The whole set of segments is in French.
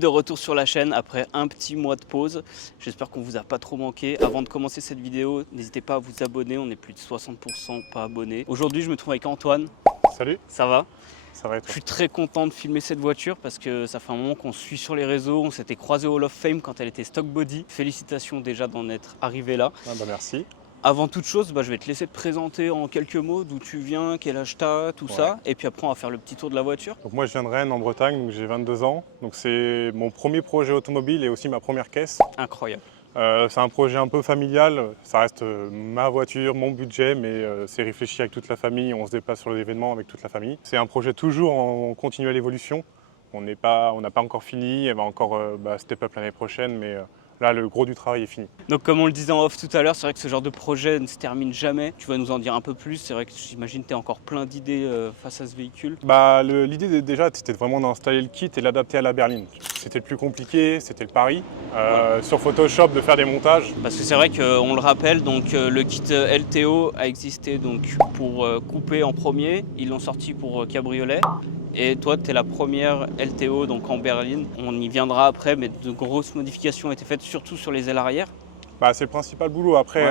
de retour sur la chaîne après un petit mois de pause. J'espère qu'on vous a pas trop manqué. Avant de commencer cette vidéo, n'hésitez pas à vous abonner. On est plus de 60% pas abonnés. Aujourd'hui, je me trouve avec Antoine. Salut. Ça va? Ça va et toi? Je suis très content de filmer cette voiture parce que ça fait un moment qu'on se suit sur les réseaux. On s'était croisé au Hall of Fame quand elle était stock body. Félicitations déjà d'en être arrivé là. Ah bah merci. Avant toute chose, je vais te laisser te présenter en quelques mots d'où tu viens, quel âge tu as, tout ça. Et puis après, on va faire le petit tour de la voiture. Donc moi je viens de Rennes en Bretagne, donc j'ai 22 ans. Donc c'est mon premier projet automobile et aussi ma première caisse. Incroyable. C'est un projet un peu familial, ça reste ma voiture, mon budget, mais c'est réfléchi avec toute la famille, on se déplace sur les événements avec toute la famille. C'est un projet toujours en continuelle évolution. On n'a pas encore fini, elle va encore step up l'année prochaine, mais là, le gros du travail est fini. Donc comme on le disait en off tout à l'heure, c'est vrai que ce genre de projet ne se termine jamais. Tu vas nous en dire un peu plus. C'est vrai que j'imagine que tu as encore plein d'idées face à ce véhicule. L'idée déjà, c'était vraiment d'installer le kit et l'adapter à la berline. C'était le plus compliqué, c'était le pari. Sur Photoshop, de faire des montages. Parce que c'est vrai qu'on le rappelle, donc le kit LTO a existé donc, pour couper en premier. Ils l'ont sorti pour cabriolet. Et toi, tu es la première LTO donc en berline. On y viendra après, mais de grosses modifications ont été faites, surtout sur les ailes arrière. C'est le principal boulot. Après,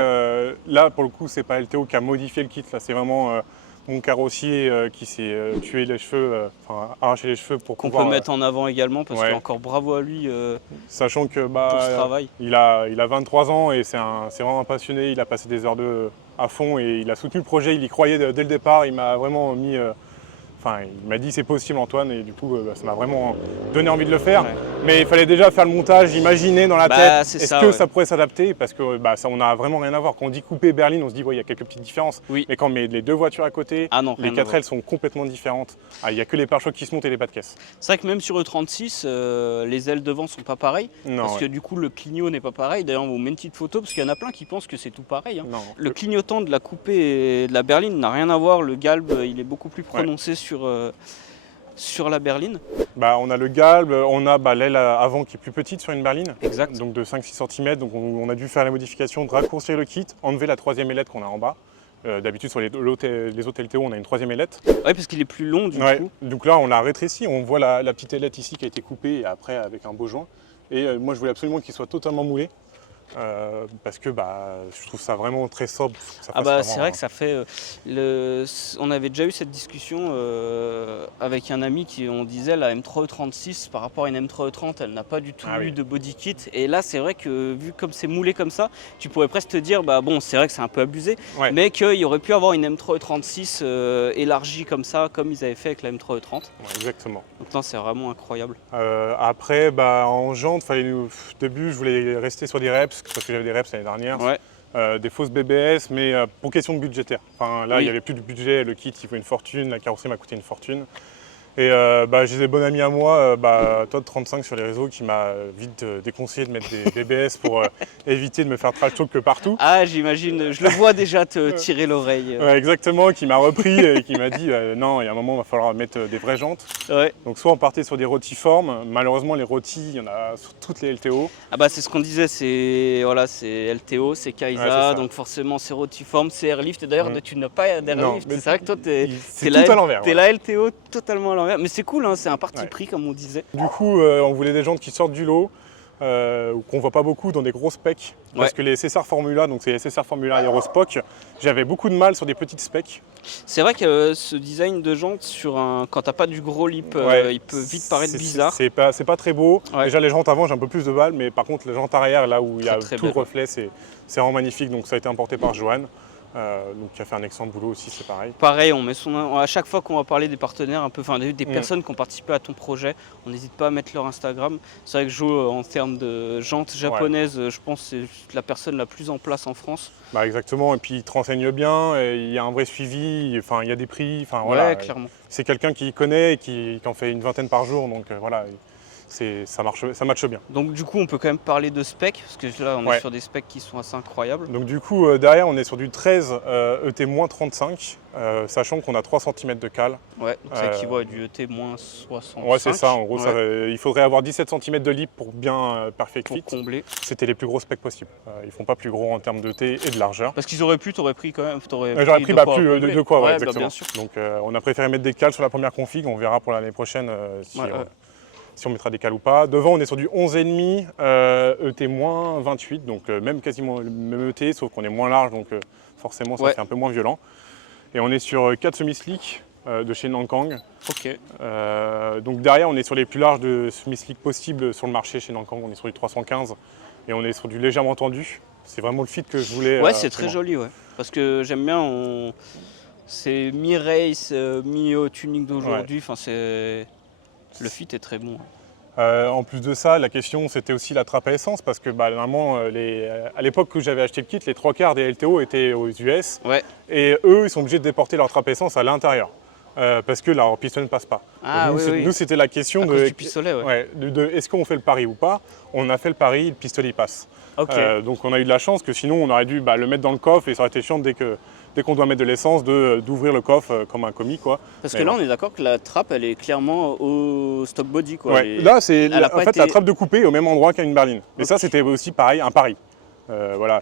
là, pour le coup, c'est pas LTO qui a modifié le kit. Là, c'est vraiment mon carrossier qui s'est tué les cheveux, arraché les cheveux pour qu'on peut mettre en avant également, parce que encore bravo à lui sachant que pour ce travail. Il a 23 ans et c'est vraiment un passionné. Il a passé des heures à fond et il a soutenu le projet. Il y croyait dès le départ. Il m'a vraiment mis... il m'a dit c'est possible Antoine et du coup ça m'a vraiment donné envie de le faire. Mais il fallait déjà faire le montage, imaginer dans la tête est-ce que ça pourrait s'adapter parce que ça on n'a vraiment rien à voir. Quand on dit couper berline, on se dit il y a quelques petites différences. Oui. Mais quand on met les deux voitures à côté, les 4 ailes sont complètement différentes. Il n'y a que les pare-chocs qui se montent et les pas de caisse. C'est vrai que même sur E36, les ailes devant sont pas pareilles. Parce que du coup le clignot n'est pas pareil. D'ailleurs on vous met une petite photo parce qu'il y en a plein qui pensent que c'est tout pareil. Non. Le clignotant de la coupée et de la berline n'a rien à voir. Le galbe il est beaucoup plus prononcé sur la berline. On a le galbe, on a l'aile avant qui est plus petite sur une berline. Exact. Donc de 5-6 cm. Donc on a dû faire la modification de raccourcir le kit, enlever la troisième ailette qu'on a en bas. D'habitude sur les autres LTO on a une troisième ailette. Oui, parce qu'il est plus long du coup. Donc là on l'a rétréci, on voit la petite ailette ici qui a été coupée et après avec un beau joint. Et moi je voulais absolument qu'il soit totalement moulé. Parce que je trouve ça vraiment très sobre. C'est vrai que ça fait... On avait déjà eu cette discussion avec un ami on disait la M3E36 par rapport à une M3E30, elle n'a pas du tout eu de body kit. Et là c'est vrai que vu comme c'est moulé comme ça, tu pourrais presque te dire c'est vrai que c'est un peu abusé, mais qu'il aurait pu avoir une M3E36 élargie comme ça, comme ils avaient fait avec la M3E30. Exactement. Donc non, c'est vraiment incroyable. Après en jante, au début je voulais rester sur des reps, parce que j'avais des reps l'année dernière, des fausses BBS, mais pour question de budgétaire. Il n'y avait plus de budget, le kit il faut une fortune, la carrosserie m'a coûté une fortune. Et j'ai des bons amis à moi, Todd35 sur les réseaux, qui m'a vite déconseillé de mettre des BBS pour éviter de me faire trash talk partout. Ah j'imagine, je le vois déjà te tirer l'oreille. Exactement, qui m'a repris et qui m'a dit non, il y a un moment il va falloir mettre des vraies jantes. Donc soit on partait sur des rotiformes, malheureusement les rotis, il y en a sur toutes les LTO. C'est ce qu'on disait, c'est LTO, c'est Kaisa, donc forcément c'est rotiforme, c'est airlift. Et d'ailleurs tu n'as pas d'airlift, c'est vrai que toi t'es la LTO totalement à l'envers. Mais c'est cool, c'est un parti pris comme on disait. Du coup, on voulait des jantes qui sortent du lot, qu'on voit pas beaucoup dans des gros specs. Parce que les SSR Formula, donc c'est les SSR Formula Aerospoc, j'avais beaucoup de mal sur des petites specs. C'est vrai que ce design de jantes quand t'as pas du gros lip, il peut vite paraître bizarre. C'est pas très beau. Déjà les jantes avant j'ai un peu plus de balles, mais par contre les jantes arrière, là où il y a tout le reflet, c'est vraiment magnifique. Donc ça a été importé par Johan. Donc qui a fait un excellent boulot aussi, c'est pareil. Pareil, on met à chaque fois qu'on va parler des partenaires, des personnes qui ont participé à ton projet, on n'hésite pas à mettre leur Instagram. C'est vrai que Jo, en termes de jantes japonaises, je pense que c'est la personne la plus en place en France. Exactement, et puis il te renseigne bien, et il y a un vrai suivi, il y a des prix, clairement. C'est quelqu'un qui connaît et qui en fait une vingtaine par jour, donc voilà. Ça matche bien. Donc du coup on peut quand même parler de specs, parce que là on est sur des specs qui sont assez incroyables. Donc du coup derrière on est sur du 13 ET-35, sachant qu'on a 3 cm de cale. Donc ça équivaut à du ET-65. Ouais c'est ça, en gros il faudrait avoir 17 cm de lip pour bien perfect fit. Pour combler. C'était les plus gros specs possibles. Ils font pas plus gros en termes de T et de largeur. Parce qu'ils auraient pu, t'aurais pris quand même. J'aurais pris plus de quoi, exactement. Bien sûr. Donc on a préféré mettre des cales sur la première config, on verra pour l'année prochaine si on mettra des cales ou pas. Devant, on est sur du 11,5, ET-28, donc même quasiment le même ET, sauf qu'on est moins large, donc forcément ça fait un peu moins violent. Et on est sur 4 semi-slick de chez Nankang. Ok. Donc derrière, on est sur les plus larges de semi-slick possibles sur le marché chez Nankang. On est sur du 315 et on est sur du légèrement tendu. C'est vraiment le fit que je voulais. Ouais, c'est très joli, parce que j'aime bien. C'est mi-race, mi-tuning d'aujourd'hui. Enfin, le fit est très bon. En plus de ça, la question c'était aussi la trappe à essence parce que normalement, à l'époque où j'avais acheté le kit, les 3/4 des LTO étaient aux US et eux ils sont obligés de déporter leur trappe à essence à l'intérieur parce que leur piston ne passe pas. Nous c'était la question du pistolet, est-ce qu'on fait le pari ou pas. On a fait le pari, le pistolet passe. Donc on a eu de la chance que sinon on aurait dû le mettre dans le coffre et ça aurait été chiant dès qu'on doit mettre de l'essence, d'ouvrir le coffre comme un commis, quoi. Parce que là, on est d'accord que la trappe, elle est clairement au stock body, quoi. Ouais. Là, c'est la trappe de coupé est au même endroit qu'une berline. Et ça, c'était aussi pareil, un pari.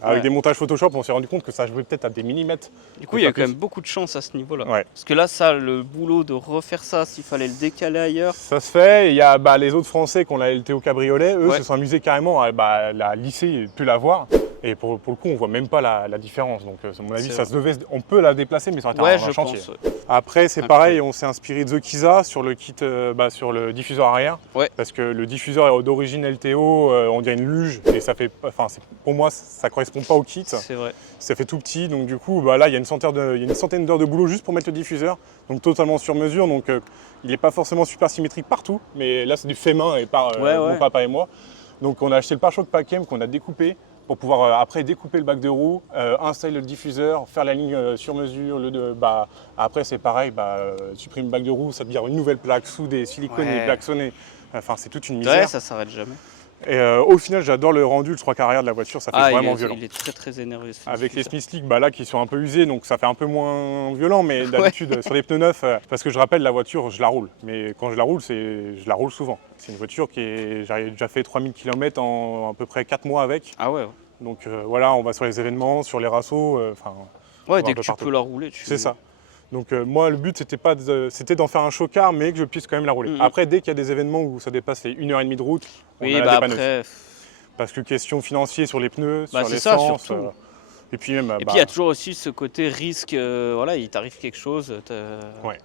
Avec des montages Photoshop, on s'est rendu compte que ça jouait peut-être à des millimètres. Du coup, il y a quand même beaucoup de chance à ce niveau-là. Parce que là, le boulot de refaire ça, s'il fallait le décaler ailleurs. Ça se fait. Il y a les autres Français qui ont la LTO Cabriolet, eux se sont amusés carrément à la lisser et plus la voir. Et pour le coup, on voit même pas la différence. Donc, à mon avis, on peut la déplacer, mais ça aurait été un chantier. Après, c'est pareil, on s'est inspiré de The Kiza sur le kit, sur le diffuseur arrière. Parce que le diffuseur est d'origine LTO, on dirait une luge. Et ça fait, pour moi, ça correspond pas au kit. C'est vrai. Ça fait tout petit. Donc, du coup, là, il y a une centaine d'heures de boulot juste pour mettre le diffuseur. Donc, totalement sur mesure. Donc, il n'est pas forcément super symétrique partout. Mais là, c'est du fait main et par mon papa et moi. Donc, on a acheté le pare-choc Packem qu'on a découpé pour pouvoir après découper le bac de roue, installer le diffuseur, faire la ligne sur mesure. Après, c'est pareil, supprimer le bac de roue, ça veut dire une nouvelle plaque soudée, silicone et klaxonnée. Enfin, c'est toute une misère. Ouais, ça s'arrête jamais. Et au final, j'adore le rendu, le 3/4 arrière de la voiture, ça fait vraiment violent. Il est très très énervé. Avec les Smithslick là qui sont un peu usés, donc ça fait un peu moins violent, mais d'habitude sur les pneus neufs, parce que je rappelle la voiture, je la roule. Mais quand je la roule, je la roule souvent. C'est une voiture j'ai déjà fait 3000 km en à peu près 4 mois avec. Ah ouais. Donc voilà, on va sur les événements, sur les rassos. Dès que tu peux la rouler. C'est ça. Donc moi, le but, c'était d'en faire un chocard, mais que je puisse quand même la rouler. Après, dès qu'il y a des événements où ça dépasse les 1h30 de route, on a la dépanneuse. Après... Parce que question financière sur les pneus, sur l'essence. Et puis même. Et puis il y a toujours aussi ce côté risque, il t'arrive quelque chose.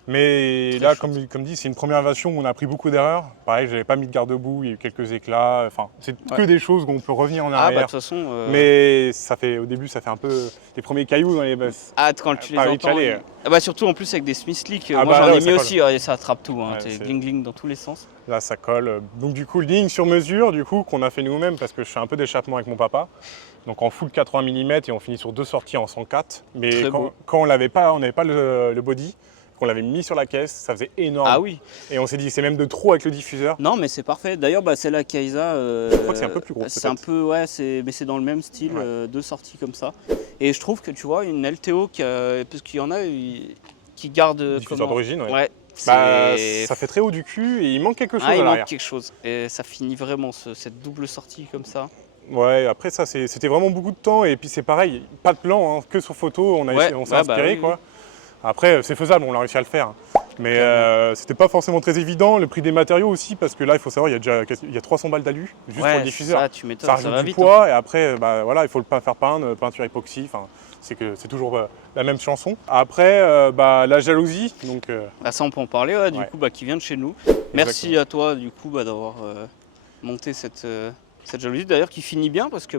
Mais là, comme dit, c'est une première version où on a pris beaucoup d'erreurs. Pareil, j'avais pas mis de garde-boue, il y a eu quelques éclats. Enfin, c'est que des choses où on peut revenir en arrière. De toute façon. Mais au début, ça fait un peu les premiers cailloux dans les basses. Quand tu les entends. Surtout en plus avec des Smithslick, moi j'en ai mis aussi, et ça attrape tout. C'est gling-gling dans tous les sens. Là, ça colle. Donc du coup, ligne sur mesure, qu'on a fait nous-mêmes parce que je fais un peu d'échappement avec mon papa. Donc en full 80 mm et on finit sur 2 sorties en 104. Mais quand on n'avait pas le body, qu'on l'avait mis sur la caisse, ça faisait énorme. Ah oui. Et on s'est dit c'est même de trop avec le diffuseur. Non mais c'est parfait. D'ailleurs c'est la Kaiza. Je crois que c'est un peu plus gros. C'est un peu mais c'est dans le même style, 2 sorties comme ça. Et je trouve que tu vois une LTO parce qu'il y en a qui gardent diffuseur d'origine. Ça fait très haut du cul et il manque quelque chose à il l'arrière. manque quelque chose. Et ça finit vraiment cette double sortie comme ça. Ouais, après ça c'était vraiment beaucoup de temps et puis c'est pareil, pas de plan, que sur photo, on s'est inspiré quoi. Après c'est faisable, on a réussi à le faire. Mais c'était pas forcément très évident, le prix des matériaux aussi, parce que là il faut savoir, il y a 300 balles d'alu juste pour le diffuseur. Ça rajoute du poids et après il faut le faire peindre, peinture époxy, c'est toujours la même chanson. Après la jalousie. Donc, ça on peut en parler du coup qui vient de chez nous. Merci à toi du coup d'avoir monté cette jalousie d'ailleurs qui finit bien parce que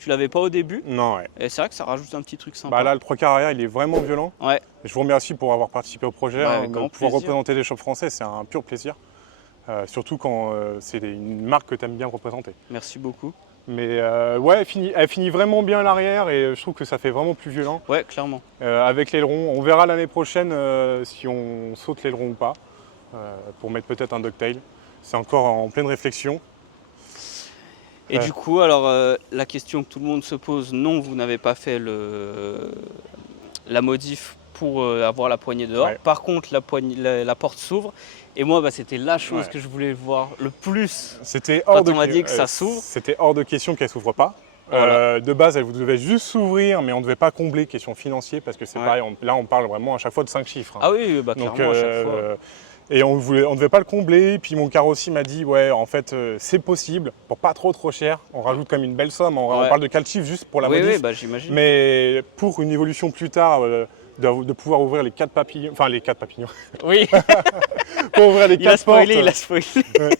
tu l'avais pas au début. Non, Et c'est vrai que ça rajoute un petit truc sympa. Là le 3/4 arrière il est vraiment violent. Je vous remercie pour avoir participé au projet, de pouvoir représenter les shops français, c'est un pur plaisir. Surtout quand c'est une marque que tu aimes bien représenter. Merci beaucoup. Mais elle finit vraiment bien l'arrière et je trouve que ça fait vraiment plus violent. Ouais, clairement. Avec l'aileron, on verra l'année prochaine si on saute l'aileron ou pas, pour mettre peut-être un ducktail. C'est encore en pleine réflexion. Et du coup, alors la question que tout le monde se pose, non, vous n'avez pas fait la modif pour avoir la poignée dehors. Par contre, la porte s'ouvre. Et moi, c'était la chose que je voulais voir le plus. C'était quand on m'a dit que ça s'ouvre. C'était hors de question qu'elle ne s'ouvre pas. Voilà. De base, elle devait juste s'ouvrir, mais on ne devait pas combler question financière parce que c'est pareil. Là, on parle vraiment à chaque fois de 5 chiffres. Ah oui, clairement, à chaque fois. Et on ne devait pas le combler. Puis mon carrossier m'a dit, ouais, en fait, c'est possible, pour pas trop cher. On rajoute comme une belle somme. On parle de quel chiffre juste pour la modif. Oui, bah, j'imagine. Mais pour une évolution plus tard, de pouvoir ouvrir les 4 papillons. Enfin, les 4 papillons. Oui. Pour ouvrir les 4 portes. Il a spoilé.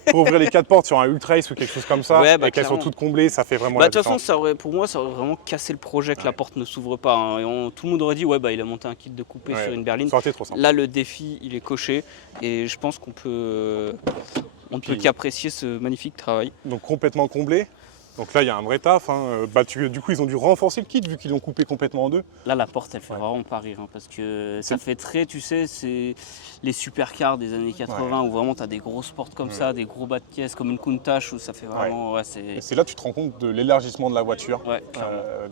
Pour ouvrir les 4 portes sur un Ultra-Ace ou quelque chose comme ça. Et qu'elles sont toutes comblées, ça fait vraiment la différence. De toute façon, pour moi, ça aurait vraiment cassé le projet que la porte ne s'ouvre pas. Hein. Et tout le monde aurait dit, ouais, bah, il a monté un kit de coupé sur une berline. Ça aurait été trop simple. Là, le défi, il est coché. Et je pense qu'on peut, peut qu'apprécier ce magnifique travail. Donc complètement comblé. Donc là, il y a un vrai taf. Hein. Du coup, ils ont dû renforcer le kit vu qu'ils l'ont coupé complètement en deux. Là, la porte, elle fait vraiment pas rire. Hein, parce que ça fait très, tu sais, c'est les supercars des années 80 où vraiment tu as des grosses portes comme ça, des gros bas de caisse, comme une Countach où ça fait vraiment. C'est là que tu te rends compte de l'élargissement de la voiture. Ouais,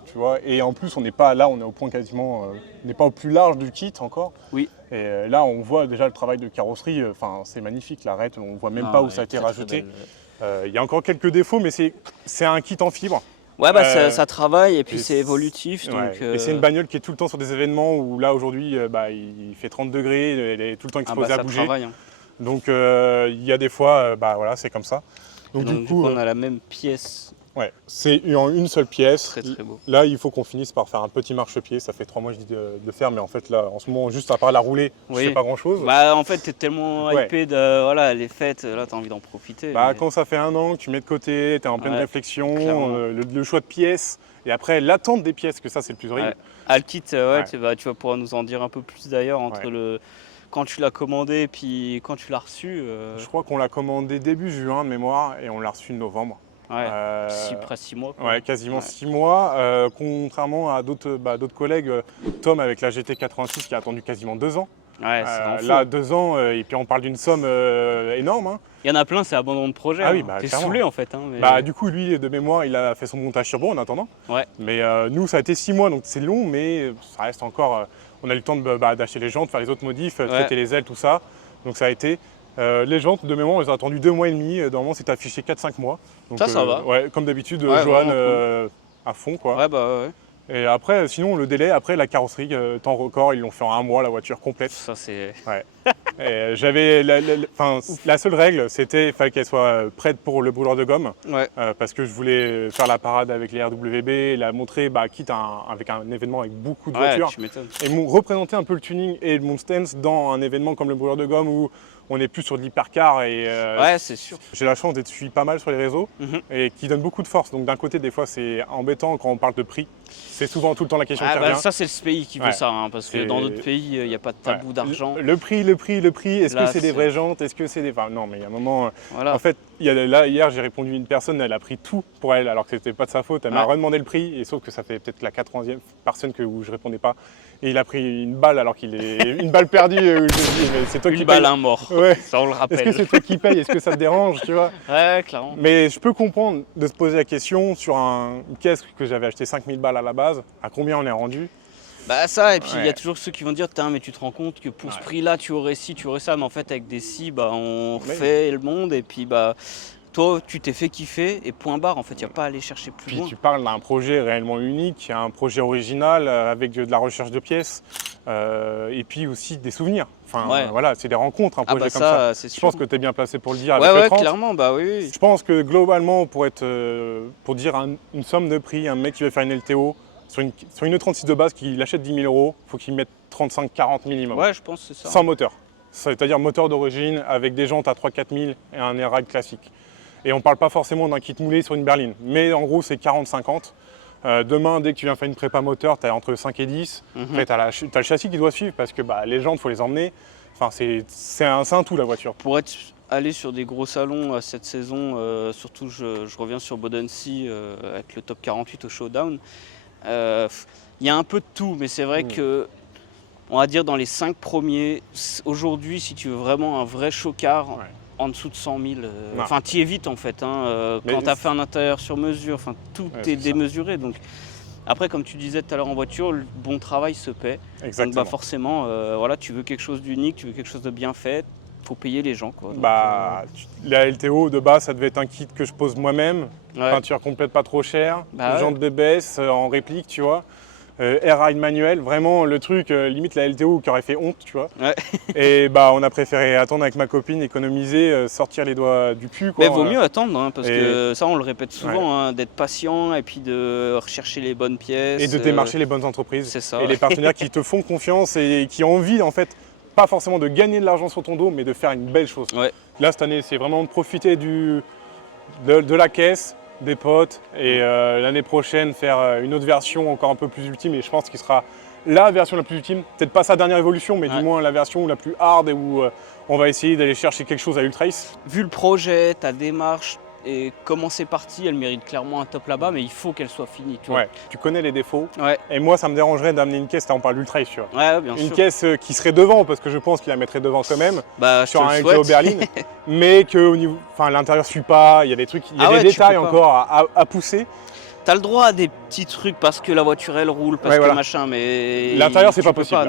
tu vois. Et en plus, on n'est pas là, on est au point quasiment. On n'est pas au plus large du kit encore. Oui. Et là, on voit déjà le travail de carrosserie. Enfin, c'est magnifique, l'arête. On ne voit même pas où ça a été rajouté. Il y a encore quelques défauts, mais c'est un kit en fibre. Ouais, bah ça travaille et puis c'est évolutif. Donc, Et c'est une bagnole qui est tout le temps sur des événements où là aujourd'hui il fait 30 degrés, elle est tout le temps exposée à bouger. Travaille, hein. Donc il y a des fois, voilà, c'est comme ça. Donc du coup on a la même pièce. Ouais, c'est en une seule pièce. Très très beau. Là, il faut qu'on finisse par faire un petit marchepied. Ça fait 3 mois que je dis de faire, mais en fait là, en ce moment, juste à part la rouler, je fais pas grand chose. Bah en fait, t'es tellement hypé de les fêtes, là t'as envie d'en profiter. Bah quand ça fait 1 an que tu mets de côté, t'es en pleine réflexion, le choix de pièces, et après l'attente des pièces, que ça c'est le plus horrible. Le kit, tu vas pouvoir nous en dire un peu plus d'ailleurs entre quand tu l'as commandé et puis quand tu l'as reçu. Je crois qu'on l'a commandé début juin de mémoire et on l'a reçu novembre. Presque 6 mois. Ouais, quasiment 6 mois. Contrairement à d'autres collègues, Tom avec la GT86 qui a attendu quasiment 2 ans. Là, 2 ans, et puis on parle d'une somme énorme. Hein. Il y en a plein, c'est abandon de projet. Ah oui, t'es saoulé en fait. Hein, mais... du coup, lui, de mémoire, il a fait son montage sur en attendant. Mais nous, ça a été 6 mois, donc c'est long, mais ça reste encore. On a eu le temps d'acheter les jantes, faire les autres modifs, traiter les ailes, tout ça. Donc ça a été. Les jantes, de mémoire, on les a attendues 2 mois et demi. Normalement, c'était affiché 4-5 mois. Donc, ça va. Ouais, comme d'habitude, Johan à fond. Quoi. Ouais. Et après, sinon, le délai, après la carrosserie, temps record, ils l'ont fait en 1 mois, la voiture complète. Ça, c'est. Et j'avais. La seule règle, c'était qu'il fallait qu'elle soit prête pour le brûleur de gomme. Parce que je voulais faire la parade avec les RWB, la montrer, quitte avec un événement avec beaucoup de voitures. Tu m'étonnes. Et représenter un peu le tuning et mon stance dans un événement comme le brûleur de gomme où on est plus sur de l'hypercar. C'est sûr. J'ai la chance d'être suivi pas mal sur les réseaux et qui donne beaucoup de force. Donc d'un côté, des fois, c'est embêtant quand on parle de prix. C'est souvent tout le temps la question qui revient. Ça, c'est ce pays qui veut ça, hein, parce que dans d'autres pays, il n'y a pas de tabou d'argent. Le prix. Est-ce que c'est des vraies jantes? Est-ce que c'est des... Enfin, non, mais il y a un moment... En fait, hier, j'ai répondu à une personne, elle a pris tout pour elle, alors que c'était pas de sa faute. Elle m'a redemandé le prix, et sauf que ça fait peut-être la 4e personne où je répondais pas. Et il a pris une balle alors qu'il est... une balle perdue. Je dis, mais c'est toi qui paye. Une balle, un mort. Ça, on le rappelle. Est-ce que c'est toi qui paye? Est-ce que ça te dérange, tu vois? Ouais, clairement. Mais je peux comprendre de se poser la question sur une caisse que j'avais acheté 5000 balles à la base, à combien on est rendu? Et puis il y a toujours ceux qui vont dire, mais tu te rends compte que pour ce prix-là, tu aurais ci, tu aurais ça, mais en fait avec des si, on refait le monde et puis toi, tu t'es fait kiffer et point barre, en fait, il n'y a pas à aller chercher plus loin. Tu parles d'un projet réellement unique, un projet original avec de la recherche de pièces et puis aussi des souvenirs. Enfin, voilà, c'est des rencontres, un projet comme ça. Je pense que tu es bien placé pour le dire avec le 30. Clairement, oui. Je pense que globalement, pour dire une somme de prix, un mec qui veut faire une LTO, sur une E36 de base, qu'il achète 10 000 €, il faut qu'il mette 35-40 minimum. Ouais, je pense que c'est ça. Sans moteur. C'est-à-dire moteur d'origine avec des jantes à 3-4 000 et un air-ride classique. Et on ne parle pas forcément d'un kit moulé sur une berline. Mais en gros, c'est 40-50. Demain, dès que tu viens faire une prépa moteur, tu as entre 5 et 10. Après, tu as le châssis qui doit suivre parce que les jantes, il faut les emmener. Enfin, c'est un tout, la voiture. Pour aller sur des gros salons cette saison, surtout je reviens sur Bodensee avec le top 48 au Showdown. Il y a un peu de tout, mais c'est vrai que, on va dire dans les 5 premiers, aujourd'hui, si tu veux vraiment un vrai chocard, en dessous de 100 000, tu y es vite en fait. Quand tu as fait un intérieur sur mesure, tout est démesuré. Donc, après, comme tu disais tout à l'heure en voiture, le bon travail se paie. Exactement. Donc forcément, tu veux quelque chose d'unique, tu veux quelque chose de bien fait, il faut payer les gens. Quoi. Donc, la LTO de base, ça devait être un kit que je pose moi-même, peinture complète pas trop chère, jantes BBS en réplique, tu vois. air ride manuel, vraiment le truc, limite la LTO qui aurait fait honte, tu vois. Ouais. Et bah on a préféré attendre avec ma copine, économiser, sortir les doigts du cul, quoi. Mais vaut mieux attendre, hein, parce que ça on le répète souvent, hein, d'être patient et puis de rechercher les bonnes pièces. Et de démarcher les bonnes entreprises. C'est ça. Et les partenaires qui te font confiance et qui ont envie, en fait, pas forcément de gagner de l'argent sur ton dos, mais de faire une belle chose. Ouais. Là, cette année, c'est vraiment de profiter de la caisse, des potes, et l'année prochaine, faire une autre version encore un peu plus ultime, et je pense qu'il sera la version la plus ultime. Peut-être pas sa dernière évolution, mais du moins la version la plus hard, et où on va essayer d'aller chercher quelque chose à Ultra-Race. Vu le projet, ta démarche, et comment c'est parti, elle mérite clairement un top là-bas, mais il faut qu'elle soit finie. Tu vois. Ouais, tu connais les défauts. Ouais. Et moi, ça me dérangerait d'amener une caisse, là on parle d'Ultra-Race, tu vois. Ouais, bien sûr. Une caisse qui serait devant, parce que je pense qu'il la mettrait devant quand même, sur un LTO Berlin, mais que au niveau, l'intérieur ne suit pas, il y a des trucs, il y a des détails encore à pousser. T'as le droit à des petits trucs parce que la voiture elle roule, parce que machin, mais l'intérieur c'est pas possible.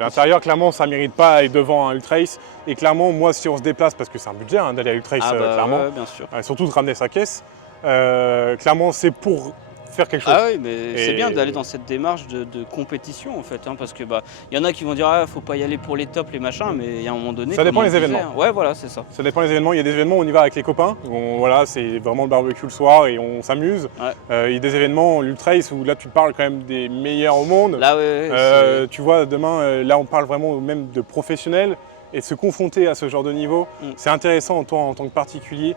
L'intérieur clairement ça mérite pas être devant un Ultra-Race. Et clairement moi si on se déplace, parce que c'est un budget d'aller à Ultra-Race, clairement, ouais, bien sûr. Surtout de ramener sa caisse, clairement c'est pour faire quelque chose. Ah oui, mais c'est bien d'aller dans cette démarche de compétition en fait, hein, parce que y en a qui vont dire faut pas y aller pour les tops, les machins, mais il y a un moment donné. Ça dépend des événements. Ouais, voilà, c'est ça. Ça dépend des événements. Il y a des événements où on y va avec les copains. Voilà, c'est vraiment le barbecue le soir et on s'amuse. Ouais. Il y a des événements, l'Ultra-Race, où là tu parles quand même des meilleurs au monde. Là, ouais, tu vois, demain, là on parle vraiment même de professionnels, et de se confronter à ce genre de niveau, c'est intéressant toi en tant que particulier.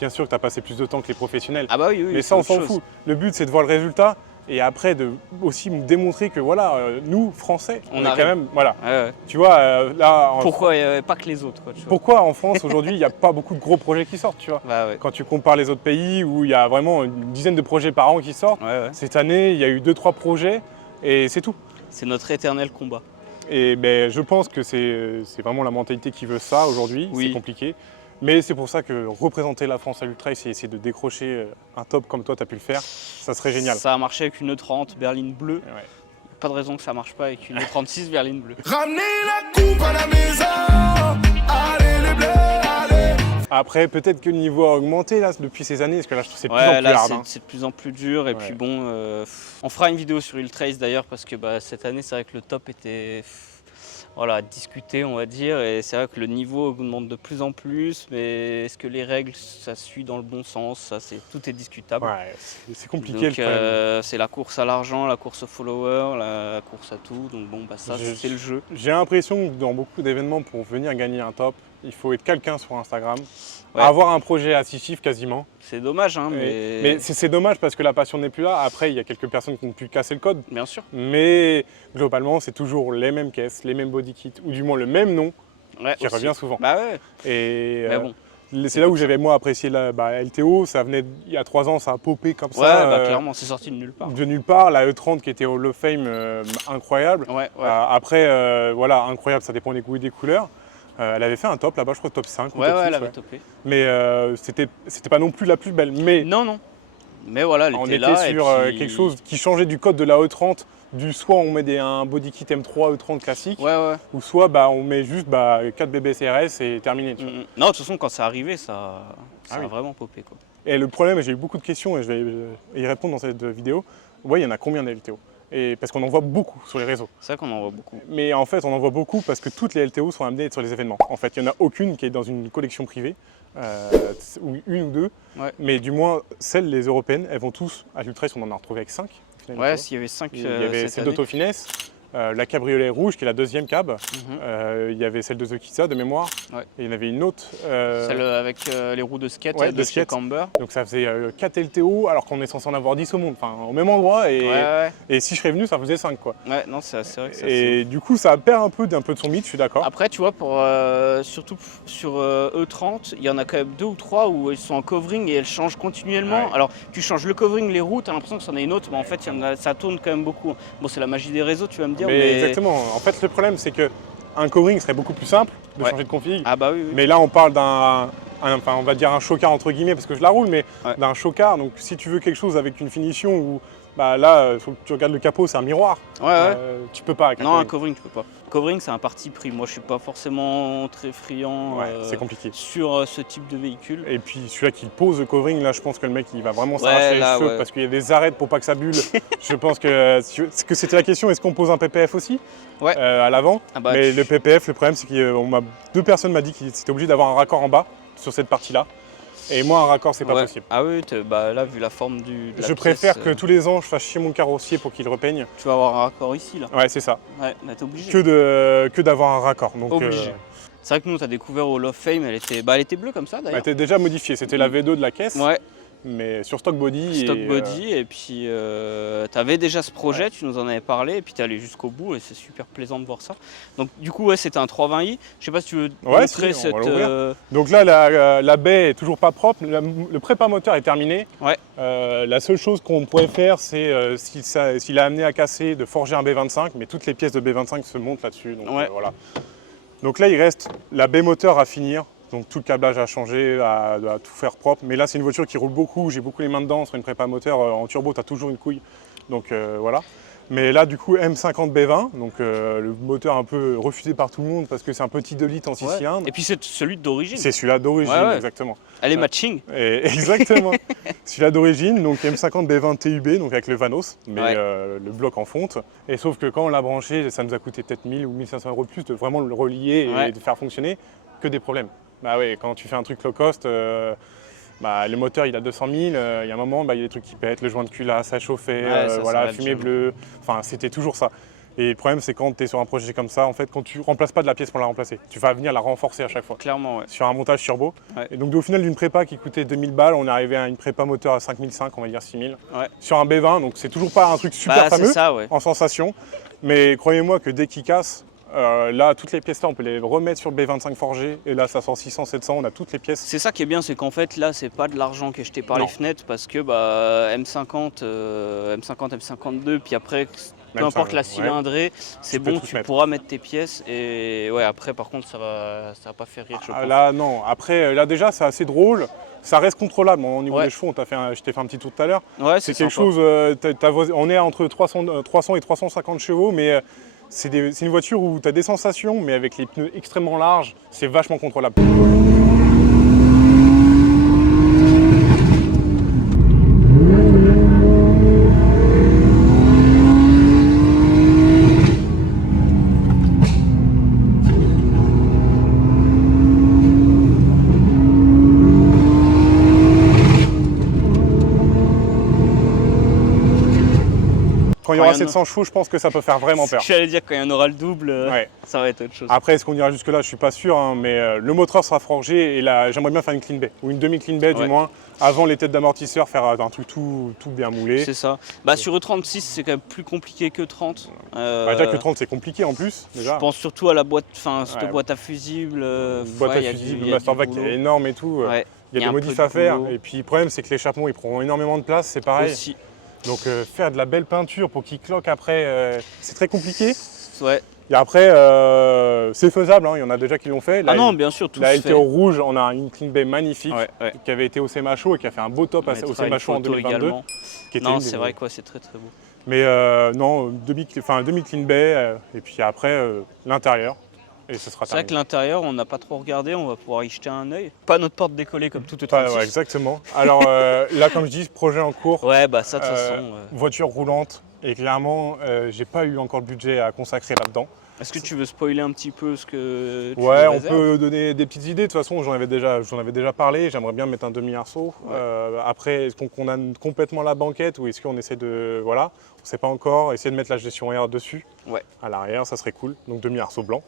Bien sûr que tu as passé plus de temps que les professionnels, oui, mais ça on s'en fout. Le but c'est de voir le résultat et après de aussi démontrer que voilà, nous Français, on est quand même, voilà. Ouais. Tu vois, là. Pourquoi pas que les autres, quoi, tu vois. Pourquoi en France aujourd'hui il n'y a pas beaucoup de gros projets qui sortent, tu vois. Ouais. Quand tu compares les autres pays où il y a vraiment une dizaine de projets par an qui sortent, cette année il y a eu 2-3 projets et c'est tout. C'est notre éternel combat. Et je pense que c'est vraiment la mentalité qui veut ça aujourd'hui, c'est compliqué. Mais c'est pour ça que représenter la France à l'Ultra-Race et essayer de décrocher un top comme toi tu as pu le faire, ça serait génial. Ça a marché avec une E30 berline bleue. Ouais. Pas de raison que ça marche pas avec une E36 berline bleue. Ramenez la coupe à la maison, allez les bleus, allez. Après, peut-être que le niveau a augmenté là, depuis ces années, parce que là je trouve que c'est de plus en plus hard. C'est de plus en plus dur, et puis bon, on fera une vidéo sur Ultra-Race d'ailleurs, parce que cette année c'est vrai que le top était à discuter, on va dire, et c'est vrai que le niveau augmente de plus en plus, mais est-ce que les règles ça suit dans le bon sens, tout est discutable. Ouais, c'est compliqué. Donc c'est la course à l'argent, la course aux followers, la course à tout, donc bon ça c'est le jeu. J'ai l'impression que dans beaucoup d'événements, pour venir gagner un top, il faut être quelqu'un sur Instagram, avoir un projet à 6 chiffres quasiment. C'est dommage, hein, mais c'est dommage parce que la passion n'est plus là. Après, il y a quelques personnes qui ont pu casser le code. Bien sûr. Mais globalement, c'est toujours les mêmes caisses, les mêmes body kits, ou du moins le même nom qui revient souvent. Et bon. C'est là où j'avais moi apprécié la LTO. Ça venait il y a 3 ans, ça a popé comme ça. Clairement, c'est sorti de nulle part. De nulle part. La E30 qui était au Hall of Fame, incroyable. Après, incroyable, ça dépend des goûts et des couleurs. Elle avait fait un top là-bas, je crois top 5 ou top 6. Elle avait topé. Mais c'était pas non plus la plus belle. Mais non. Mais voilà, elle on était était là, sur quelque chose qui changeait du code de la E30. Soit on met un body kit M3 E30 classique, ou soit on met juste 4 BBCRS et terminé. Tu vois. Non, de toute façon, quand c'est arrivé, ça a vraiment popé, quoi. Et le problème, j'ai eu beaucoup de questions et je vais y répondre dans cette vidéo. Il y en a combien des LTO? Et parce qu'on en voit beaucoup sur les réseaux. C'est vrai qu'on en voit beaucoup. Mais en fait, on en voit beaucoup parce que toutes les LTO sont amenées sur les événements. En fait, il n'y en a aucune qui est dans une collection privée, ou une ou deux. Mais du moins, les européennes, elles vont tous à l'Ultra-Race, on en a retrouvé avec 5. Ouais, s'il y avait 5. Il y avait celle d'Autofinesse, la cabriolet rouge qui est la deuxième cab. Il y avait celle de Zokitsa de mémoire. Et il y en avait une autre. Celle avec les roues de skate de chez Camber. Donc ça faisait 4 LTO alors qu'on est censé en avoir 10 au monde, enfin au même endroit. Et si je serais venu, ça faisait 5 quoi. Ouais, non, c'est vrai que ça. Et du coup, ça perd un peu de son mythe, je suis d'accord. Après, tu vois, surtout sur E30, il y en a quand même 2 ou 3 où elles sont en covering et elles changent continuellement. Alors, tu changes le covering, les roues, tu as l'impression que c'en est une autre, mais en fait, ça tourne quand même beaucoup. Bon, c'est la magie des réseaux, tu vas me dire. Mais... Exactement. En fait, le problème, c'est qu'un covering serait beaucoup plus simple de changer de config. Oui. Mais là, on parle on va dire un chocard entre guillemets, parce que je la roule, mais d'un chocard. Donc, si tu veux quelque chose avec une finition où Bah là, faut que tu regardes le capot, c'est un miroir. Ouais. Tu peux pas avec un Non, un covering. covering, tu peux pas. Covering, c'est un parti pris. Moi, je suis pas forcément très friand C'est compliqué. sur ce type de véhicule. Et puis celui-là qui pose le covering, là je pense que le mec il va vraiment s'arracher les cheveux parce qu'il y a des arêtes pour pas que ça bulle. Je pense que c'était la question, est-ce qu'on pose un PPF aussi à l'avant? Mais le PPF, le problème c'est que deux personnes m'ont dit qu'ils étaient obligés d'avoir un raccord en bas sur cette partie-là. Et moi un raccord c'est pas possible. Ah oui, là vu la forme de la Je préfère que tous les ans je fasse chier mon carrossier pour qu'il repeigne. Tu vas avoir un raccord ici là. Ouais c'est ça. Ouais, bah t'es obligé. Que d'avoir un raccord. Donc, obligé. C'est vrai que nous, on a découvert au Love Fame, elle était bleue comme ça d'ailleurs. Elle était déjà modifiée, c'était la V2 de la caisse, mais sur stock body. Et puis tu avais déjà ce projet, tu nous en avais parlé, et puis tu es allé jusqu'au bout, et c'est super plaisant de voir ça. Donc du coup, c'était un 320i. Je sais pas si tu veux montrer cette... Donc là, la baie est toujours pas propre, le prépa moteur est terminé. La seule chose qu'on pourrait faire, c'est s'il a amené à casser, de forger un B25, mais toutes les pièces de B25 se montent là-dessus. Donc voilà. Donc là, il reste la baie moteur à finir, donc tout le câblage à changer, à tout faire propre. Mais là, c'est une voiture qui roule beaucoup, j'ai beaucoup les mains dedans. Sur une prépa moteur en turbo, tu as toujours une couille. Donc voilà. Mais là, du coup, M50 B20, donc le moteur un peu refusé par tout le monde parce que c'est un petit 2 litres en 6 cylindres. Et puis c'est celui d'origine. C'est celui-là d'origine, exactement. Elle est matching. Exactement. Celui-là d'origine, donc M50 B20 TUB, donc avec le Vanos, mais le bloc en fonte. Et sauf que quand on l'a branché, ça nous a coûté peut-être 1000 ou 1500 € de plus de vraiment le relier et de faire fonctionner, que des problèmes. Bah ouais, quand tu fais un truc low cost, le moteur il a 200 000, il y a un moment il y a des trucs qui pètent, le joint de culasse, ça chauffait, fumée bleue, enfin c'était toujours ça. Et le problème c'est quand tu es sur un projet comme ça, en fait quand tu remplaces pas de la pièce pour la remplacer, tu vas venir la renforcer à chaque fois. Clairement sur un montage turbo. Et donc au final d'une prépa qui coûtait 2000 balles, on est arrivé à une prépa moteur à 5005, on va dire 6000. Sur un B20, donc c'est toujours pas un truc super fameux en sensation, mais croyez-moi que dès qu'il casse, là, toutes les pièces là, on peut les remettre sur le B25 forgé et là, ça sort 600, 700, on a toutes les pièces. C'est ça qui est bien, c'est qu'en fait, là, c'est pas de l'argent qui est jeté par les fenêtres parce que M50, M52, puis après, peu importe la cylindrée, c'est bon, tu pourras mettre tes pièces et après, par contre, ça va pas faire rire, je pense. Là, non. Après, là, déjà, c'est assez drôle. Ça reste contrôlable. Au niveau des chevaux, je t'ai fait un petit tour tout à l'heure. C'est quelque chose, on est entre 300 et 350 chevaux, mais c'est une voiture où tu as des sensations, mais avec les pneus extrêmement larges, c'est vachement contrôlable. Quand il y aura 700 chevaux, je pense que ça peut faire vraiment peur. J'allais dire, quand il y en aura le double, ça va être autre chose. Après, est-ce qu'on ira jusque-là? Je ne suis pas sûr, hein, mais le moteur sera forgé et là, j'aimerais bien faire une clean bay, ou une demi-clean bay du moins, avant les têtes d'amortisseur, faire un truc tout bien moulé. C'est ça. Sur E36, c'est quand même plus compliqué que 30. Déjà que 30, c'est compliqué en plus. Déjà. Je pense surtout à la boîte, cette boîte à fusible. Boîte à fusible, le Mastervac qui est énorme et tout. Il y a des modifs à faire. Et puis le problème, c'est que l'échappement, il prend énormément de place, c'est pareil. Aussi. Donc faire de la belle peinture pour qu'il cloque après, c'est très compliqué. Et après, c'est faisable, hein, il y en a déjà qui l'ont fait. Là, non, bien sûr, tout la se fait. LTO rouge, on a une clean bay magnifique qui avait été au CMHO et qui a fait un beau top au CMHO en 2022. Non, c'est vrai que c'est très très beau. Mais non, demi clean bay et puis après l'intérieur. Et ce sera c'est vrai que l'intérieur, on n'a pas trop regardé, on va pouvoir y jeter un œil. Pas notre porte décollée comme toute autre. Exactement. Alors là, comme je dis, projet en cours. Ça de toute façon. Voiture roulante. Et clairement, j'ai pas eu encore le budget à consacrer là-dedans. Est-ce que tu veux spoiler un petit peu ce que tu on peut donner des petites idées. De toute façon, j'en avais déjà parlé. J'aimerais bien mettre un demi-arceau. Après, est-ce qu'on a complètement la banquette ou est-ce qu'on essaie de... Voilà, on ne sait pas encore. Essayer de mettre la gestion air dessus. À l'arrière, ça serait cool. Donc demi-arceau blanc.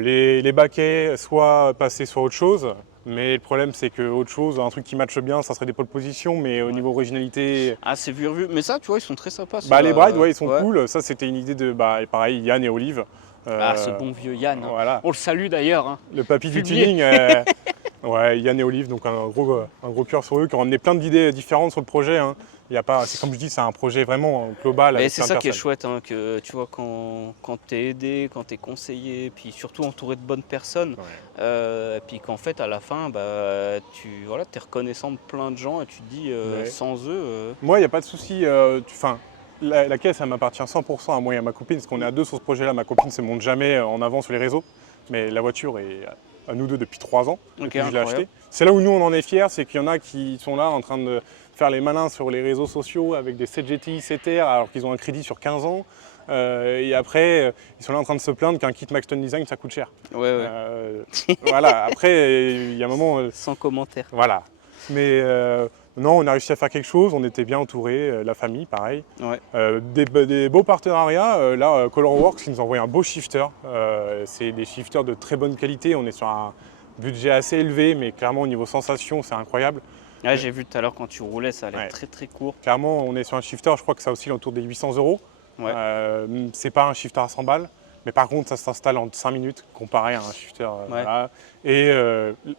Les baquets, soit passer sur autre chose, mais le problème c'est que autre chose, un truc qui matche bien, ça serait des pole position, mais au niveau originalité... Ah, c'est vu revu, mais ça tu vois, ils sont très sympas. Les brides, ils sont cool, ça c'était une idée de, pareil, Yann et Olive. Ce bon vieux Yann, on le salue d'ailleurs. Hein. Le papy du tuning, Yann et Olive, donc un gros cœur sur eux, qui ont amené plein d'idées différentes sur le projet. Hein. Il y a pas, c'est comme je dis, c'est un projet vraiment global. Et avec c'est plein de ça qui est personnes. chouette, hein, que tu vois, quand tu es aidé, quand tu es conseillé, puis surtout entouré de bonnes personnes, puis qu'en fait, à la fin, tu es reconnaissant de plein de gens et tu te dis, sans eux. Moi, il n'y a pas de souci. La caisse, elle m'appartient 100% à moi et à ma copine, parce qu'on est à deux sur ce projet-là. Ma copine ne se monte jamais en avant sur les réseaux, mais la voiture est à nous deux depuis 3 ans, depuis que je l'ai achetée. C'est là où nous, on en est fiers, c'est qu'il y en a qui sont là en train de faire les malins sur les réseaux sociaux avec des 7 GTI CTR alors qu'ils ont un crédit sur 15 ans. Et après, ils sont là en train de se plaindre qu'un kit Maxton Design, ça coûte cher. Voilà, après, il y a un moment… Sans commentaire. Voilà. Mais non, on a réussi à faire quelque chose, on était bien entourés, la famille, pareil. Des beaux partenariats. Là, Colorworks, qui nous a envoyé un beau shifter. C'est des shifters de très bonne qualité. On est sur un budget assez élevé, mais clairement, au niveau sensation, c'est incroyable. Ouais, j'ai vu tout à l'heure quand tu roulais, ça allait très très court. Clairement, on est sur un shifter, je crois que ça oscille autour des 800 €. C'est pas un shifter à 100 balles, mais par contre, ça s'installe en 5 minutes, comparé à un shifter. Voilà. Et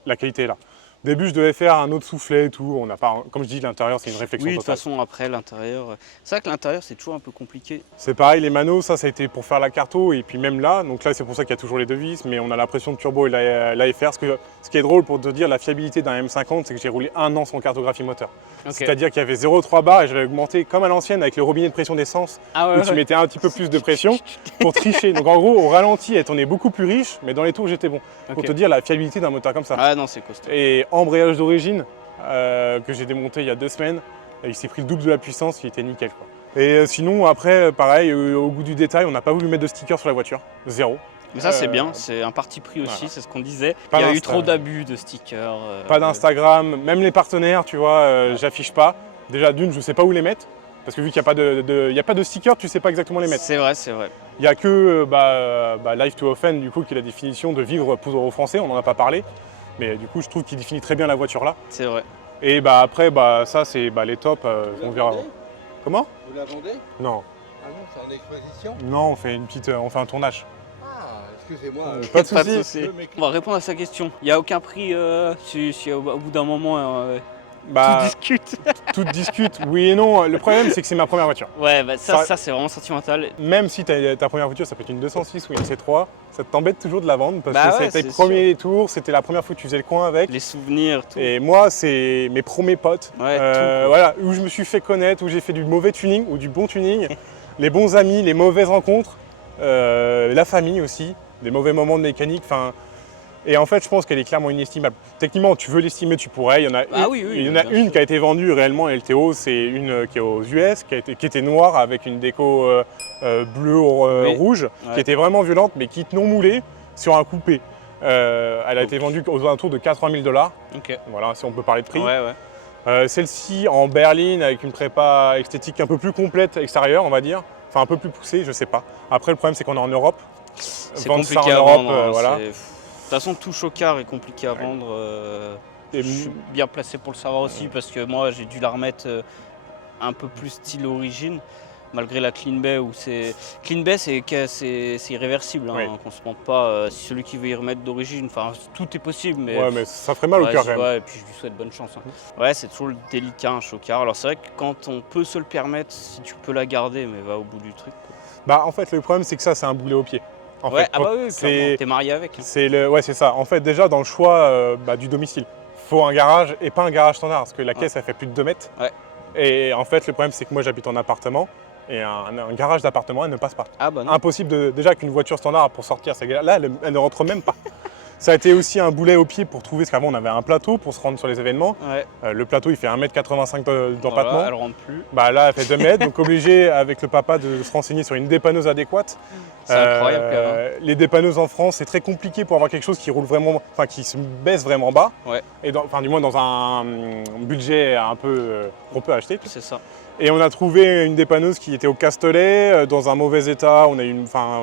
la qualité est là. Au début, je devais faire un autre soufflet et tout. On n'a pas, comme je dis, l'intérieur, c'est une réflexion Oui, de toute totale. façon, après, l'intérieur… C'est vrai que l'intérieur, c'est toujours un peu compliqué. C'est pareil, les manos, ça a été pour faire la carto et puis même là. Donc là, c'est pour ça qu'il y a toujours les devises, mais on a la pression de turbo et l'AFR. Ce qui est drôle pour te dire, la fiabilité d'un M50, c'est que j'ai roulé 1 an sans cartographie moteur. C'est-à-dire qu'il y avait 0,3 bar et j'avais augmenté comme à l'ancienne avec le robinet de pression d'essence où tu mettais un petit peu plus de pression pour tricher. Donc en gros, au ralenti, elle tournait beaucoup plus riche, mais dans les tours, j'étais bon. Pour te dire la fiabilité d'un moteur comme ça. Ah non, c'est costaud. Et embrayage d'origine que j'ai démonté il y a 2 semaines, il s'est pris le double de la puissance, il était nickel, quoi. Et sinon, après, pareil, au goût du détail, on n'a pas voulu mettre de stickers sur la voiture, 0. Mais ça, c'est bien, c'est un parti pris aussi, voilà. C'est ce qu'on disait. Pas il y a eu trop d'abus de stickers. Pas d'Instagram, même les partenaires, tu vois, j'affiche pas. Déjà, d'une, je sais pas où les mettre, parce que vu qu'il n'y a pas de stickers, tu sais pas exactement les mettre. C'est vrai, c'est vrai. Il n'y a que Life to Offend, du coup, qui est la définition de vivre pour aux Français, on n'en a pas parlé. Mais du coup, je trouve qu'il définit très bien la voiture là. C'est vrai. Et après, ça, c'est les tops, on verra. Comment ? Vous la vendez ? Non. Ah non, c'est en exposition ? Non, on fait un tournage. Ah, excusez-moi. Pas de souci. On va répondre à sa question. Il n'y a aucun prix si au bout d'un moment tout discute, oui et non. Le problème, c'est que c'est ma première voiture. Ouais, ça c'est vraiment sentimental. Même si ta première voiture, ça peut être une 206 ou une C3, ça t'embête toujours de la vendre parce que c'était tes sûr. premiers tours, c'était la première fois que tu faisais le coin avec. Les souvenirs, tout. Et moi, c'est mes premiers potes, tout, voilà, où je me suis fait connaître, où j'ai fait du mauvais tuning ou du bon tuning, les bons amis, les mauvaises rencontres, la famille aussi, des mauvais moments de mécanique. Et en fait, je pense qu'elle est clairement inestimable. Techniquement, tu veux l'estimer, tu pourrais. Il y en a une qui a été vendue réellement, LTO, c'est une qui est aux US, qui était noire avec une déco bleu rouge, qui était vraiment violente, mais kit non moulé sur un coupé. Elle a été vendue aux alentours de 80 000 $. Voilà, si on peut parler de prix. Celle-ci en berline avec une prépa esthétique un peu plus complète extérieure, on va dire. Enfin, un peu plus poussée, je sais pas. Après, le problème, c'est qu'on est en Europe. C'est compliqué à vendre. Voilà. De toute façon, tout chocard est compliqué à vendre. Je suis bien placé pour le savoir aussi parce que moi, j'ai dû la remettre un peu plus style origine, malgré la Clean Bay où c'est… Clean Bay, c'est irréversible, qu'on se mente pas. Si celui qui veut y remettre d'origine, tout est possible. Mais, mais ça ferait mal au cœur quand même. Et puis je lui souhaite bonne chance. Ouais, c'est toujours délicat un chocard. Alors c'est vrai que quand on peut se le permettre, si tu peux la garder, mais va au bout du truc. En fait, le problème, c'est que ça, c'est un boulet au pied. En fait, oui, t'es marié avec. C'est ça. En fait, déjà, dans le choix du domicile, il faut un garage et pas un garage standard, parce que la caisse, elle fait plus de 2 mètres. Et en fait, le problème, c'est que moi, j'habite en appartement, et un garage d'appartement, elle ne passe pas. Impossible, déjà qu'une voiture standard, pour sortir, là, elle ne rentre même pas. Ça a été aussi un boulet au pied pour trouver, parce qu'avant on avait un plateau pour se rendre sur les événements. Le plateau il fait 1,85 m d'empattement. Elle rentre plus. Là elle fait 2 mètres, donc obligé avec le papa de se renseigner sur une dépanneuse adéquate. C'est incroyable quand même. Les dépanneuses en France c'est très compliqué pour avoir quelque chose qui roule vraiment, qui se baisse vraiment bas. Et du moins dans un budget un peu qu'on peut acheter. C'est ça. Et on a trouvé une dépanneuse qui était au Castellet, dans un mauvais état.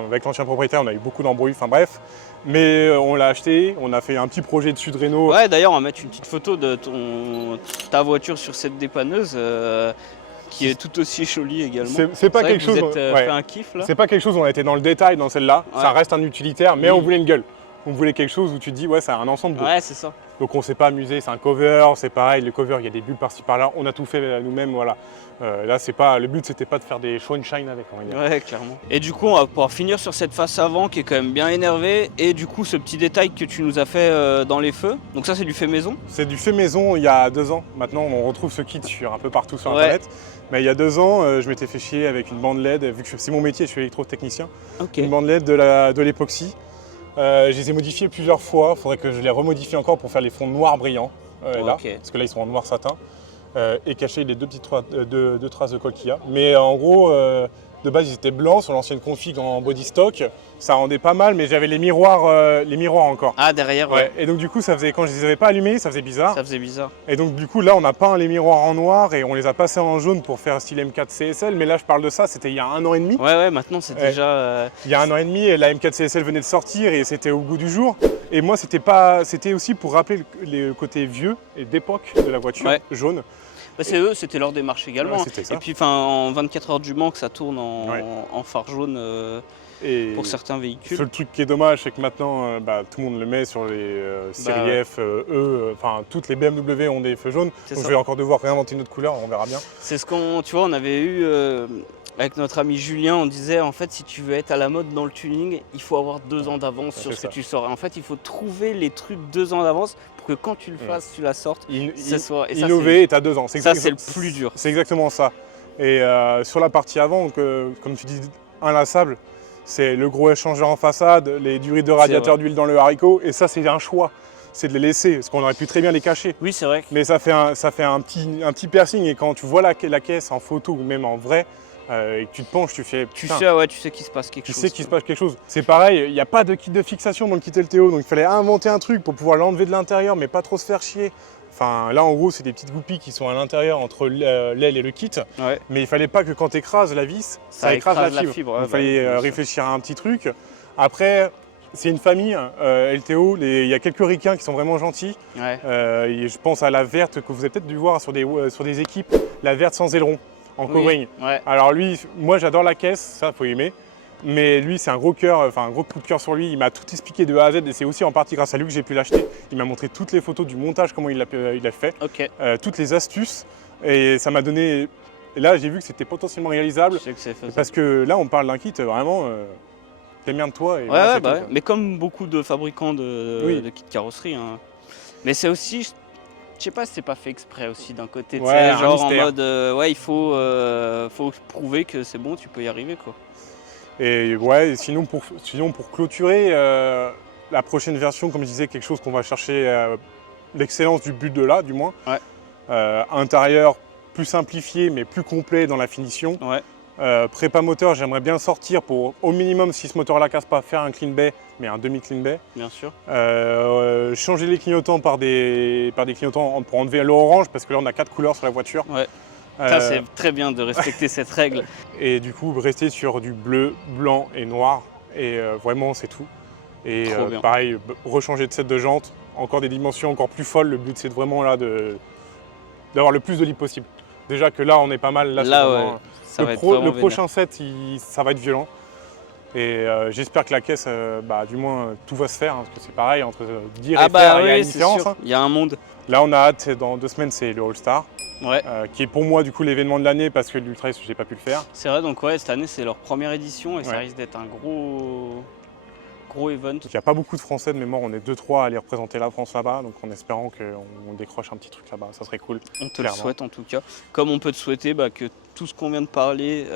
Avec l'ancien propriétaire, on a eu beaucoup d'embrouilles, bref. Mais on l'a acheté, on a fait un petit projet dessus de réno. Ouais, d'ailleurs, on va mettre une petite photo de ta voiture sur cette dépanneuse qui est tout aussi jolie également. C'est pas quelque chose. Vous êtes fait un kiff là. C'est pas quelque chose où on a été dans le détail dans celle-là. Ça reste un utilitaire, mais on voulait une gueule. On voulait quelque chose où tu te dis, ouais, c'est un ensemble beau. Ouais, c'est ça. Donc on s'est pas amusé, c'est un cover, c'est pareil, le cover, il y a des bulles par-ci par-là, on a tout fait nous-mêmes, voilà. Là, c'est pas, le but, c'était pas de faire des show and shine avec, on va dire. Ouais, clairement. Et du coup, on va pouvoir finir sur cette face avant qui est quand même bien énervée. Et du coup, ce petit détail que tu nous as fait dans les feux. Donc ça, c'est du fait maison. C'est du fait maison il y a 2 ans. Maintenant, on retrouve ce kit un peu partout sur Internet. Mais il y a 2 ans, je m'étais fait chier avec une bande LED, vu que c'est mon métier, je suis électrotechnicien. Ok. Une bande LED de l'époxy. Je les ai modifiés plusieurs fois, il faudrait que je les remodifie encore pour faire les fonds noirs brillants, là, parce que là ils sont en noir satin, et cacher les 2 petites deux traces de colle qu'il y a. Mais en gros, de base ils étaient blancs sur l'ancienne config en body stock, ça rendait pas mal, mais j'avais les miroirs encore. Ah, derrière, ouais. Et donc du coup, ça faisait, quand je les avais pas allumés, ça faisait bizarre. Ça faisait bizarre. Et donc du coup, là on a peint les miroirs en noir et on les a passés en jaune pour faire style M4 CSL, mais là je parle de ça, c'était il y a 1 an et demi. Ouais, maintenant c'est déjà... Il y a 1 an et demi, la M4 CSL venait de sortir et c'était au goût du jour. Et moi, c'était aussi pour rappeler le côté vieux et d'époque de la voiture jaune. Bah, c'est eux, c'était leur démarche également. Ouais, c'était ça. Et puis en 24 heures du Mans que ça tourne en phare jaune pour certains véhicules. Le truc qui est dommage, c'est que maintenant, tout le monde le met sur les séries F, E, enfin toutes les BMW ont des feux jaunes. Donc je vais encore devoir réinventer une autre couleur, on verra bien. C'est ce qu'on, tu vois, on avait eu avec notre ami Julien, on disait en fait si tu veux être à la mode dans le tuning, il faut avoir 2 ans d'avance sur ce que tu sors. En fait, il faut trouver les trucs 2 ans d'avance pour que quand tu le fasses, tu la sortes. Innover et tu as 2 ans. Ça, c'est le plus dur. C'est exactement ça. Et sur la partie avant, comme tu dis, inlassable, c'est le gros échangeur en façade, les durées de radiateur d'huile dans le haricot, et ça, c'est un choix. C'est de les laisser, parce qu'on aurait pu très bien les cacher. Oui, c'est vrai. Mais ça fait un petit piercing, et quand tu vois la caisse en photo ou même en vrai, et que tu te penches, tu fais... Tu sais qu'il se passe quelque chose. Tu sais qu'il se passe quelque chose. C'est pareil, il n'y a pas de kit de fixation dans le kit LTO, donc il fallait inventer un truc pour pouvoir l'enlever de l'intérieur, mais pas trop se faire chier. Enfin, là, en gros, c'est des petites goupilles qui sont à l'intérieur entre l'aile et le kit. Ouais. Mais il fallait pas que quand tu écrases la vis, ça écrase la fibre. Il fallait réfléchir à un petit truc. Après, c'est une famille, LTO. Il y a quelques ricains qui sont vraiment gentils. Ouais. Je pense à la verte que vous avez peut-être dû voir sur des équipes, la verte sans aileron en covering. Ouais. Alors lui, moi, j'adore la caisse, ça, faut aimer. Mais lui, c'est un gros cœur, un gros coup de cœur sur lui. Il m'a tout expliqué de A à Z et c'est aussi en partie grâce à lui que j'ai pu l'acheter. Il m'a montré toutes les photos du montage, comment il l'a fait, toutes les astuces. Et ça m'a donné... Et là, j'ai vu que c'était potentiellement réalisable. Je sais que c'est faisable. Parce que là, on parle d'un kit vraiment... Démerde-toi. Mais comme beaucoup de fabricants de kits carrosserie. Hein. Mais c'est aussi... Je sais pas si c'est pas fait exprès aussi d'un côté. Genre en mode... il faut prouver que c'est bon, tu peux y arriver, quoi. Et sinon pour clôturer, la prochaine version, comme je disais, quelque chose qu'on va chercher l'excellence du but de là, du moins. Ouais. Intérieur plus simplifié, mais plus complet dans la finition. Ouais. Prépa moteur, j'aimerais bien sortir pour, au minimum, si ce moteur-là casse pas, faire un clean bay, mais un demi-clean bay. Bien sûr. Changer les clignotants par des clignotants pour enlever l'orange, parce que là, on a 4 couleurs sur la voiture. Ouais. Ça, c'est très bien de respecter cette règle. Et du coup, rester sur du bleu, blanc et noir. Et vraiment, c'est tout. Et pareil, rechanger de set de jantes, encore des dimensions encore plus folles. Le but, c'est vraiment là d'avoir le plus de libre possible. Déjà que là, on est pas mal. Là, le prochain set, ça va être violent. Et j'espère que la caisse, du moins, tout va se faire. Hein, parce que c'est pareil, entre dire et faire, il y a une différence. Il y a un monde. Là, on a hâte, dans 2 semaines, c'est le All-Star. Ouais. Qui est pour moi du coup l'événement de l'année parce que l'Ultra Race, j'ai pas pu le faire. C'est vrai, donc cette année c'est leur première édition et ça risque d'être un gros event. Il n'y a pas beaucoup de Français de mémoire, on est 2-3 à aller représenter la France là-bas, donc en espérant qu'on décroche un petit truc là-bas, ça serait cool. On te le souhaite en tout cas. Comme on peut te souhaiter que tout ce qu'on vient de parler,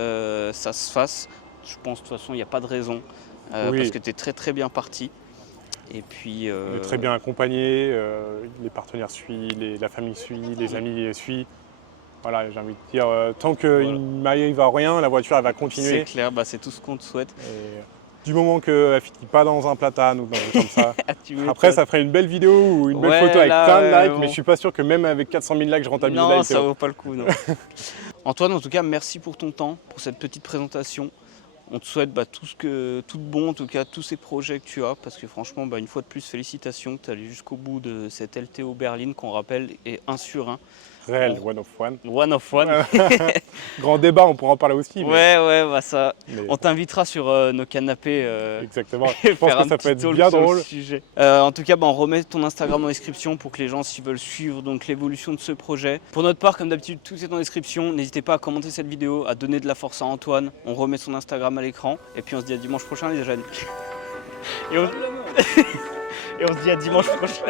ça se fasse. Je pense de toute façon il n'y a pas de raison parce que tu es très très bien parti. Et puis, on est très bien accompagné, les partenaires suivent, la famille suit, les amis suivent. Voilà, j'ai envie de dire, tant qu'il ne m'arrive à rien, la voiture elle va continuer. C'est clair, c'est tout ce qu'on te souhaite. Et, du moment qu'elle ne finit pas dans un platane ou dans un truc comme ça. Après, ça ferait une belle vidéo ou une belle photo avec plein de likes, mais je ne suis pas sûr que même avec 400 000 likes, je rentabilise la vidéo. Non, ça vaut pas le coup. Non. Antoine, en tout cas, merci pour ton temps, pour cette petite présentation. On te souhaite tout de bon, en tout cas, tous ces projets que tu as, parce que franchement, une fois de plus, félicitations, tu es allé jusqu'au bout de cette LTO Berline, qu'on rappelle, est 1 sur 1. réel, one of one. One of one. Grand débat, on pourra en parler aussi. Ouais, bah ça. Mais... On t'invitera sur nos canapés. Exactement. Je pense que ça peut être bien drôle. En tout cas, on remet ton Instagram en description pour que les gens, s'ils veulent suivre donc l'évolution de ce projet. Pour notre part, comme d'habitude, tout est en description. N'hésitez pas à commenter cette vidéo, à donner de la force à Antoine. On remet son Instagram à l'écran. Et puis on se dit à dimanche prochain, les jeunes. Et on se dit à dimanche prochain.